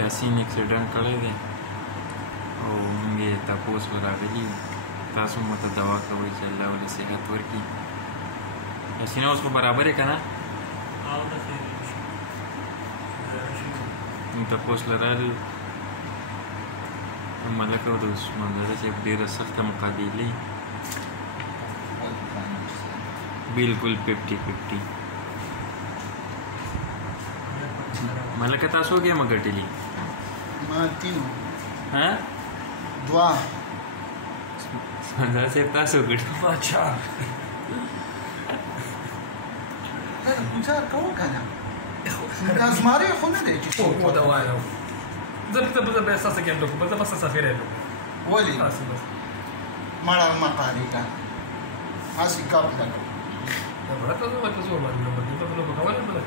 یاسین اکسیډنټ کړی دی او موږ یې تپوس راغلي یو تاسو هم ورته دعا کوئ چې الله ورله صحت ورکړي یاسینه اوس خو برابر یې که نه موږ تپوس له راغلو ملک او د منظره صاحب ډېره سخته مقابله بالکل 50-50 ملکه تاسو ګیمه ګټلې ما تینو ها دوا منظره صاحب تاسو ګټو اچھا گزار کوو که نه دا زماری خو نه دی چې خو دا وایم زه به احساسه کې هم لکو زه بس سفیره یم ولې تاسو بس مړه مقالې که هسې کاپ لګو دا بړه ته زه ورته زور باندې نو باندې ته نو کوله بل